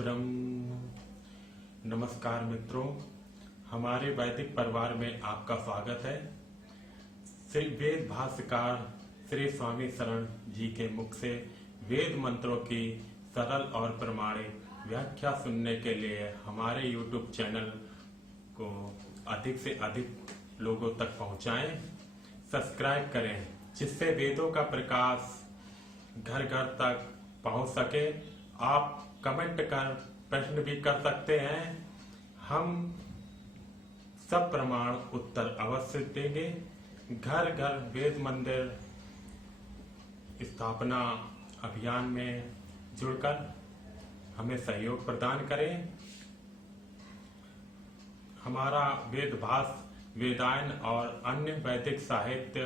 ब्रह्म। नमस्कार मित्रों, हमारे वैदिक परिवार में आपका स्वागत है। श्री वेद भाष्यकार श्री स्वामी शरण जी के मुख से वेद मंत्रों की सरल और प्रमाणिक व्याख्या सुनने के लिए हमारे YouTube चैनल को अधिक से अधिक लोगों तक पहुंचाएं, सब्सक्राइब करें, जिससे वेदों का प्रकाश घर घर तक पहुंच सके। आप कमेंट कर प्रश्न भी कर सकते हैं, हम सब प्रमाण उत्तर अवश्य देंगे। घर घर वेद मंदिर स्थापना अभियान में जुड़कर हमें सहयोग प्रदान करें। हमारा वेद भाष्य, वेदायन और अन्य वैदिक साहित्य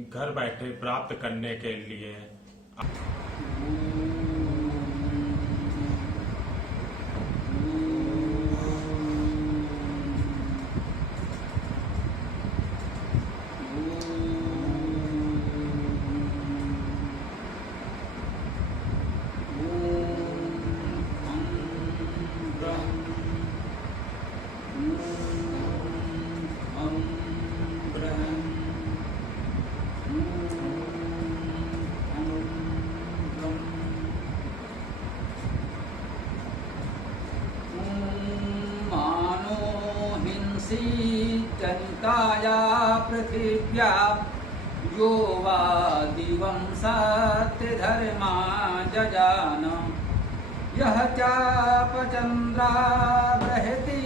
घर बैठे प्राप्त करने के लिए जनिताया पृथिव्या यो वा दिवं सत्यधर्मा जजान यह चापचन्द्रा बृहति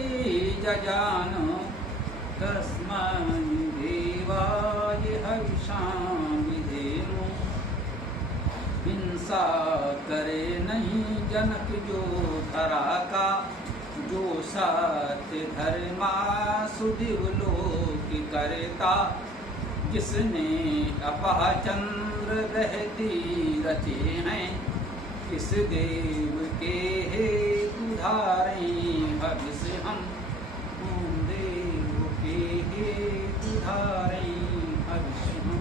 जजान तस्मै देवाय हविषां विधेमो। हिंसा करे नहीं जनक जो धरा का, जो सत्य धर्मा सुदिव लोक करता। जिसने अपह चंद्र रहती रचे हैं, किस देव के हेतु धारे हविष हम देव के हेतु धारे हविष हम।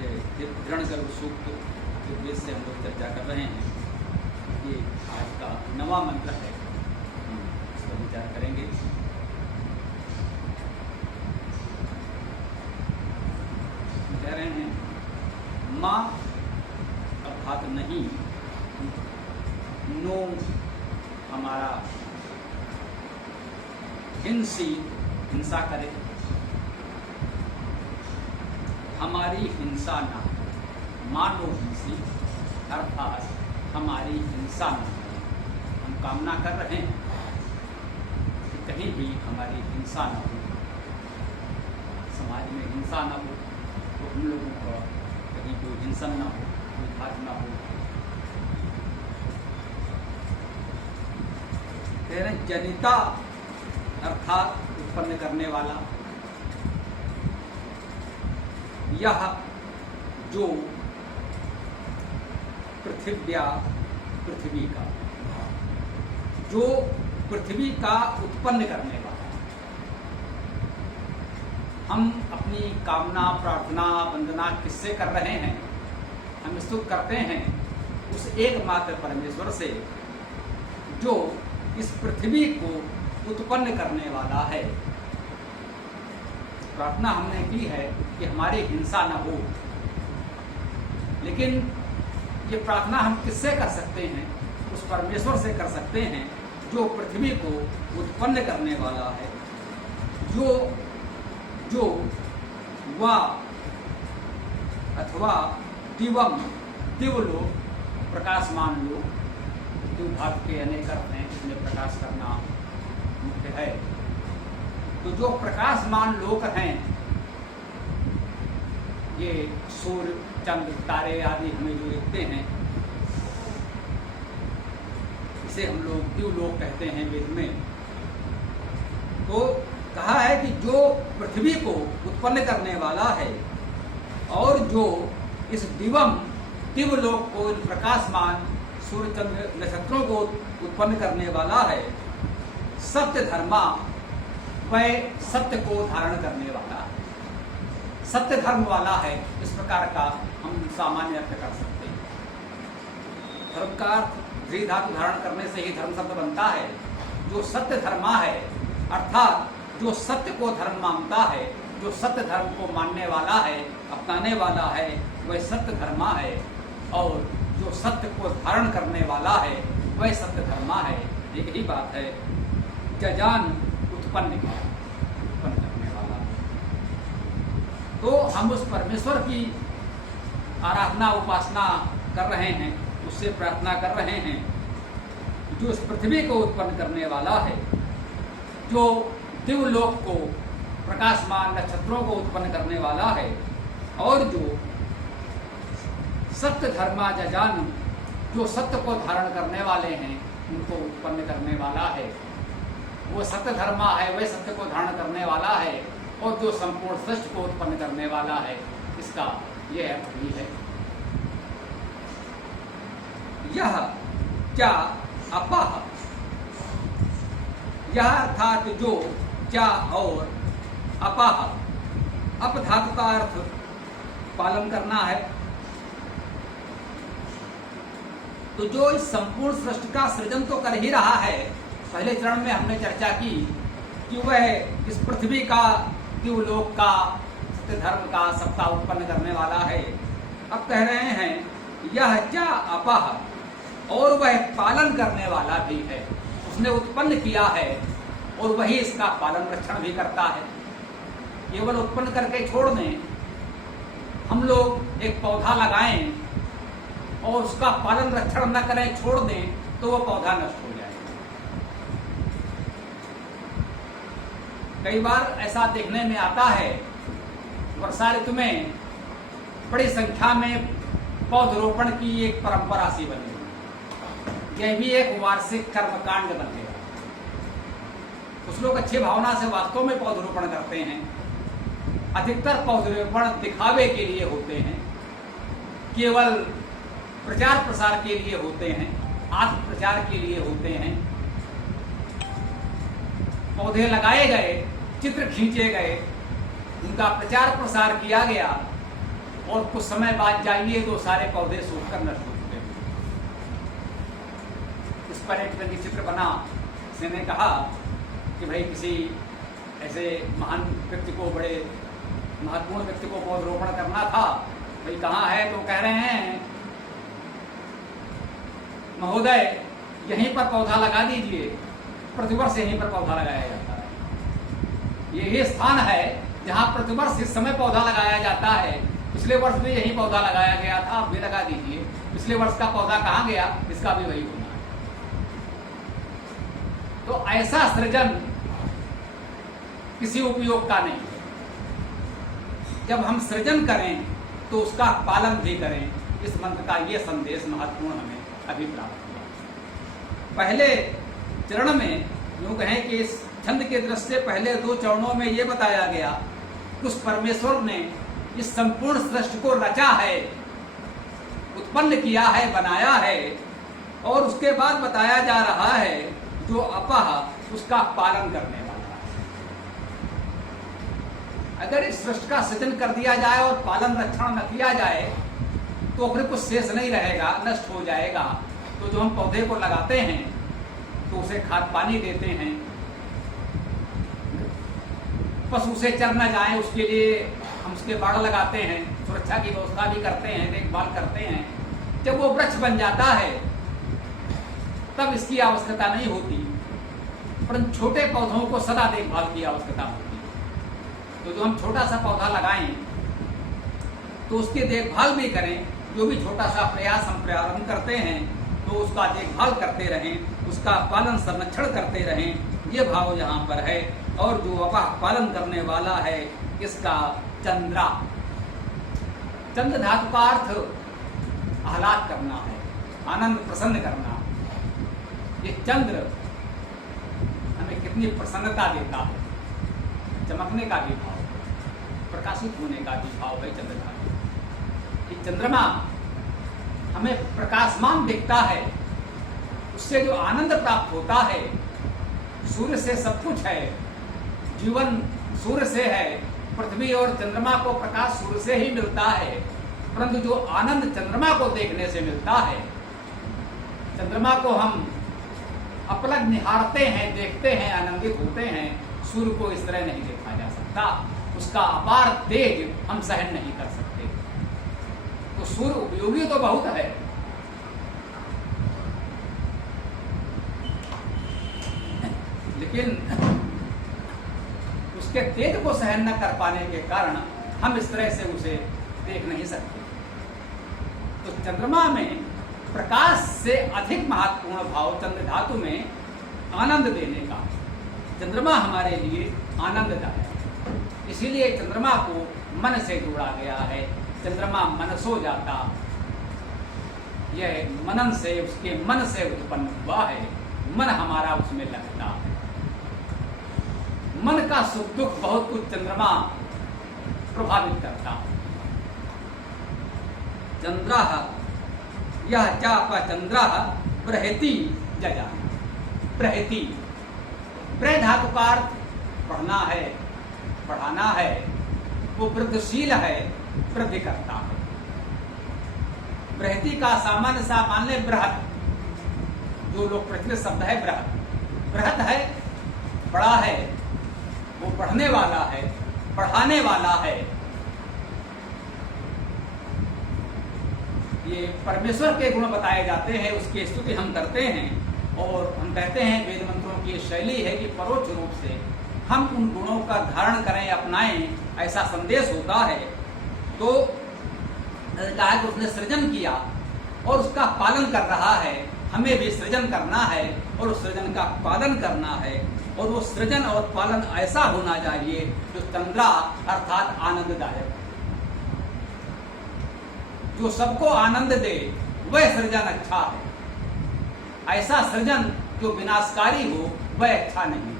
ये दृढ़ गर्भ सूक्त के वेद से हम लोग चर्चा कर रहे हैं। ये आज का नवा मंत्र है, हम इस पर विचार करेंगे। कह रहे हैं माँ अर्थात नहीं, नो हमारा हिंसी हिंसा करे, हमारी हिंसा ना, मानो हिंसी अर्थात हमारी हिंसा न हो। हम कामना कर रहे हैं कि कहीं भी हमारी हिंसा न हो, समाज में हिंसा न हो, तो हम लोगों का कहीं कोई हिंसन न हो, कोई घात न हो। कह रहे जनिता अर्थात उत्पन्न करने वाला, यह जो पृथिव्या पृथ्वी का, जो पृथ्वी का उत्पन्न करने वाला। हम अपनी कामना प्रार्थना वंदना किससे कर रहे हैं? हम स्तुति करते हैं उस एकमात्र परमेश्वर से जो इस पृथ्वी को उत्पन्न करने वाला है। प्रार्थना हमने की है कि हमारी हिंसा न हो, लेकिन ये प्रार्थना हम किससे कर सकते हैं? उस परमेश्वर से कर सकते हैं जो पृथ्वी को उत्पन्न करने वाला है, जो वा अथवा दिवम, दिवलोक, प्रकाशमान लोक। दिव भाग के अनेक अर्थ हैं, इसमें प्रकाश करना मुख्य है। तो जो प्रकाशमान लोक हैं, ये सूर्य, चंद्र, तारे आदि हमें जो दिखते हैं, इसे हम लोग दिवलोक कहते हैं वेद में। तो कहा है कि जो पृथ्वी को उत्पन्न करने वाला है और जो इस दिवलोक को, प्रकाशमान सूर्य चंद्र नक्षत्रों को उत्पन्न करने वाला है, सत्य धर्मा, वह सत्य को धारण करने वाला है, सत्य धर्म वाला है। इस प्रकार का हम सामान्य अर्थ कर सकते हैं। धर्म का अर्थ धी धातु धारण करने से ही धर्म शब्द बनता है। जो सत्य धर्मा है, अर्थात जो सत्य को धर्म मानता है, जो सत्य धर्म को मानने वाला है, अपनाने वाला है, वह सत्य धर्मा है। और जो सत्य को धारण करने वाला है, वह सत्य धर्मा है। एक ही बात है। जजान उत्पन्न किया, उत्पन्न करने वाला। तो हम उस परमेश्वर की आराधना उपासना कर रहे हैं, उससे प्रार्थना कर रहे हैं जो इस पृथ्वी को उत्पन्न करने वाला है, जो दिवलोक को, प्रकाशमान नक्षत्रों को उत्पन्न करने वाला है, और जो सत्य धर्मा जजान, जो सत्य को धारण करने वाले हैं, उनको उत्पन्न करने वाला है। वो सत्य धर्मा है, वह सत्य को धारण करने वाला है, और जो संपूर्ण सृष्टि को उत्पन्न करने वाला है। इसका यह अर्थ भी है। यह क्या अपह, यह अर्थात जो, क्या और अपह, अप धातु का अर्थ पालन करना है। तो जो इस संपूर्ण सृष्टि का सृजन तो कर ही रहा है, पहले चरण में हमने चर्चा की कि वह इस पृथ्वी का, दिवलोक का, सत्य धर्म का सत्ता उत्पन्न करने वाला है। अब कह रहे हैं यह क्या अपह, और वह पालन करने वाला भी है। उसने उत्पन्न किया है और वही इसका पालन रक्षण भी करता है। केवल उत्पन्न करके छोड़ दें, हम लोग एक पौधा लगाएं और उसका पालन रक्षण न करें, छोड़ दें, तो वो पौधा नष्ट हो जाएगा। कई बार ऐसा देखने में आता है, वर्षा ऋतु में बड़ी संख्या में पौधरोपण की एक परंपरा सी बनी। यह भी एक वार्षिक कर्मकांड बन गया। कुछ लोग अच्छी भावना से वास्तव में पौधरोपण करते हैं। अधिकतर पौधरोपण दिखावे के लिए होते हैं, केवल प्रचार प्रसार के लिए होते हैं, आत्म प्रचार के लिए होते हैं। पौधे लगाए गए, चित्र खींचे गए, उनका प्रचार प्रसार किया गया, और कुछ समय बाद जाइए तो सारे पौधे सूखकर नष्ट हो चुके। इस पर एक रंगी चित्र बना। किसी ने कहा कि भाई किसी ऐसे महान व्यक्ति को, बड़े महत्वपूर्ण व्यक्ति को पौधरोपण करना था, भाई कहाँ है? तो कह रहे हैं महोदय यहीं पर पौधा लगा दीजिए। प्रतिवर्ष यहीं पर पौधा लगाया जाता है। यही स्थान है जहाँ प्रतिवर्ष इस समय पौधा लगाया जाता है। पिछले वर्ष भी यही पौधा लगाया गया था, आप भी लगा दीजिए। पिछले वर्ष का पौधा कहाँ गया? इसका भी वही होना है। तो ऐसा सृजन किसी उपयोग का नहीं है। जब हम सृजन करें तो उसका पालन भी करें। इस मंत्र का ये संदेश महत्वपूर्ण हमें अभी प्राप्त हुआ। पहले चरण में यूं कहें कि इस छंद के दृष्टि से पहले 2 चरणों में ये बताया गया कि उस परमेश्वर ने इस संपूर्ण सृष्टि को रचा है, उत्पन्न किया है, बनाया है, और उसके बाद बताया जा रहा है जो अपह, उसका पालन करने वाला है। अगर इस सृष्टि का सृजन कर दिया जाए और पालन रक्षण न किया जाए तो फिर कुछ शेष नहीं रहेगा, नष्ट हो जाएगा। तो जो हम पौधे को लगाते हैं तो उसे खाद पानी देते हैं, पशु उसे चर न जाए उसके लिए हम उसके बाड़ लगाते हैं, सुरक्षा की व्यवस्था भी करते हैं, देखभाल करते हैं। जब वो वृक्ष बन जाता है तब इसकी आवश्यकता नहीं होती, परंतु छोटे पौधों को सदा देखभाल की आवश्यकता होती है। तो जो हम छोटा सा पौधा लगाएं तो उसकी देखभाल भी करें। जो भी छोटा सा प्रयास हम प्रारंभ करते हैं तो उसका देखभाल करते रहें, उसका पालन संरक्षण करते रहें, ये भाव यहाँ पर है। और जो अपह पालन करने वाला है, इसका चंद्रा, चंद्र धातु का अर्थ आह्लाद करना है, आनंद प्रसन्न करना। ये चंद्र हमें कितनी प्रसन्नता देता है, चमकने का भी भाव, प्रकाशित होने का भी भाव है चंद्र धातु। ये चंद्रमा हमें प्रकाशमान दिखता है, उससे जो आनंद प्राप्त होता है। सूर्य से सब कुछ है, जीवन सूर्य से है, पृथ्वी और चंद्रमा को प्रकाश सूर्य से ही मिलता है, परंतु जो आनंद चंद्रमा को देखने से मिलता है चंद्रमा को हम अपलग निहारते हैं, देखते हैं, आनंदित होते हैं। सूर्य को इस तरह नहीं देखा जा सकता, उसका अपार तेज हम सहन नहीं कर सकते। तो सूर्य उपयोगी तो बहुत है, लेकिन उसके तेज को सहन न कर पाने के कारण हम इस तरह से उसे देख नहीं सकते। तो चंद्रमा में प्रकाश से अधिक महत्वपूर्ण भाव चंद्र धातु में आनंद देने का। चंद्रमा हमारे लिए आनंददायक, इसीलिए चंद्रमा को मन से जोड़ा गया है। चंद्रमा मनसो जाता, यह मनन से, उसके मन से उत्पन्न हुआ है। मन हमारा उसमें लगता है। मन का सुख दुख बहुत कुछ चंद्रमा प्रभावित करता है। चंद्रा यह चाप चंद्रा प्रहति जजा। प्रहति, प्र धातु का अर्थ पढ़ना है, पढ़ाना है। वो वृद्धिशील है, वृद्धि करता है। प्रहति का सामान्य सा मान ले बृहत, जो लोग प्रचलित शब्द है बृहत। बृहत है, बड़ा है, वो पढ़ने वाला है, पढ़ाने वाला है। ये परमेश्वर के गुण बताए जाते हैं, उसकी स्तुति हम करते हैं। और हम कहते हैं वेद मंत्रों की ये शैली है कि परोक्ष रूप से हम उन गुणों का धारण करें, अपनाएं, ऐसा संदेश होता है। तो कहा कि उसने सृजन किया और उसका पालन कर रहा है। हमें भी सृजन करना है और उस सृजन का पालन करना है। और वो सृजन और पालन ऐसा होना चाहिए जो चंद्रा अर्थात आनंददायक, जो सबको आनंद दे, वह सृजन अच्छा है। ऐसा सृजन जो विनाशकारी हो वह अच्छा नहीं।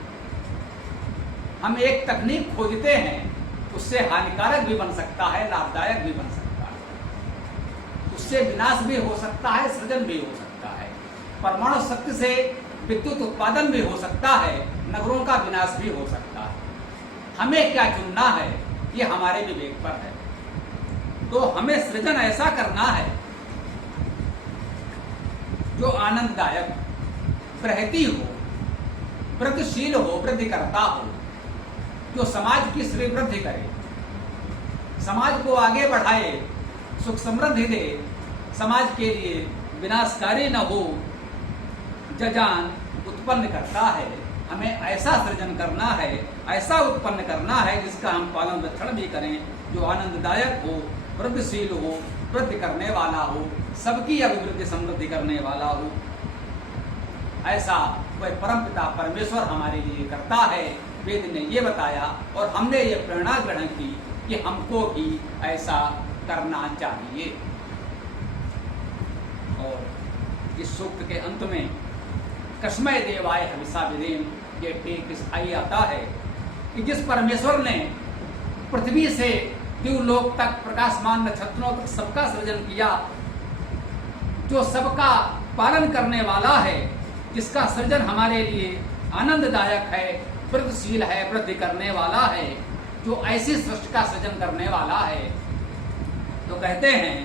हम एक तकनीक खोजते हैं, उससे हानिकारक भी बन सकता है, लाभदायक भी बन सकता है। उससे विनाश भी हो सकता है, सृजन भी हो सकता है। परमाणु शक्ति से विद्युत उत्पादन भी हो सकता है, नगरों का विनाश भी हो सकता है। हमें क्या चुनना है, ये हमारे विवेक पर है। तो हमें सृजन ऐसा करना है जो आनंददायक, प्रहति हो, वृद्धिशील हो, वृद्धि करता हो, जो समाज की श्री वृद्धि करे, समाज को आगे बढ़ाए, सुख समृद्धि दे, समाज के लिए विनाशकारी न हो, जजान उत्पन्न करता है। हमें ऐसा सृजन करना है, ऐसा उत्पन्न करना है जिसका हम पालन रक्षण भी करें, जो आनंददायक हो, वृद्धिशील हो, वृद्धि करने वाला हो, सबकी अभिवृद्धि समृद्धि करने वाला हो। ऐसा वह परमपिता परमेश्वर हमारे लिए करता है। वेद ने ये बताया और हमने ये प्रेरणा ग्रहण की कि हमको भी ऐसा करना चाहिए। और इस सूक्त के अंत में कस्मै देवाय हविषा विधेम, ये टेक स्थायी आता है कि जिस परमेश्वर ने पृथ्वी से द्युलोक तक, प्रकाशमान नक्षत्रों तक सबका सृजन किया, जो सबका पालन करने वाला है, जिसका सृजन हमारे लिए आनंददायक है, वृद्धिशील है, वृद्धि करने वाला है, जो ऐसी सृष्टि का सृजन करने वाला है, तो कहते हैं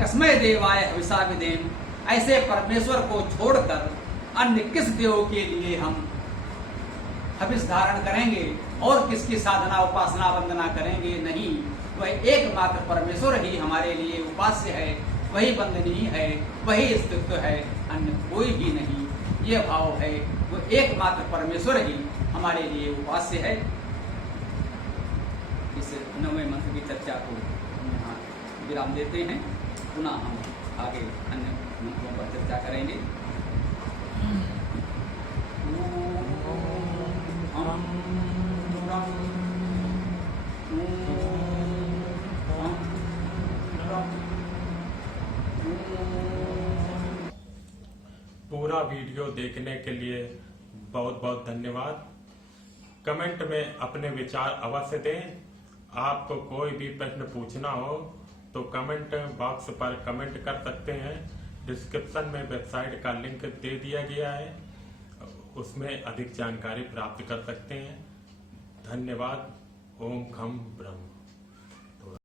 कस्मै देवाय हविषा विधेम। ऐसे परमेश्वर को छोड़कर अन्य किस देव के लिए हम हविष धारण करेंगे और किसकी साधना उपासना वंदना करेंगे? नहीं, वह एकमात्र परमेश्वर ही हमारे लिए उपास्य है, वही वंदनीय है, वही अस्तित्व है, अन्य कोई भी नहीं। ये भाव है, वो एकमात्र परमेश्वर ही हमारे लिए उपास्य है। इस 9वें मंत्र की चर्चा को हम यहाँ विराम देते हैं। पुनः हम आगे अन्य मंत्रों पर चर्चा करेंगे। पूरा वीडियो देखने के लिए बहुत बहुत धन्यवाद। कमेंट में अपने विचार अवश्य दें। आपको कोई भी प्रश्न पूछना हो तो कमेंट बॉक्स पर कमेंट कर सकते हैं। डिस्क्रिप्शन में वेबसाइट का लिंक दे दिया गया है, उसमें अधिक जानकारी प्राप्त कर सकते हैं। धन्यवाद। ओम खम ब्रह्म।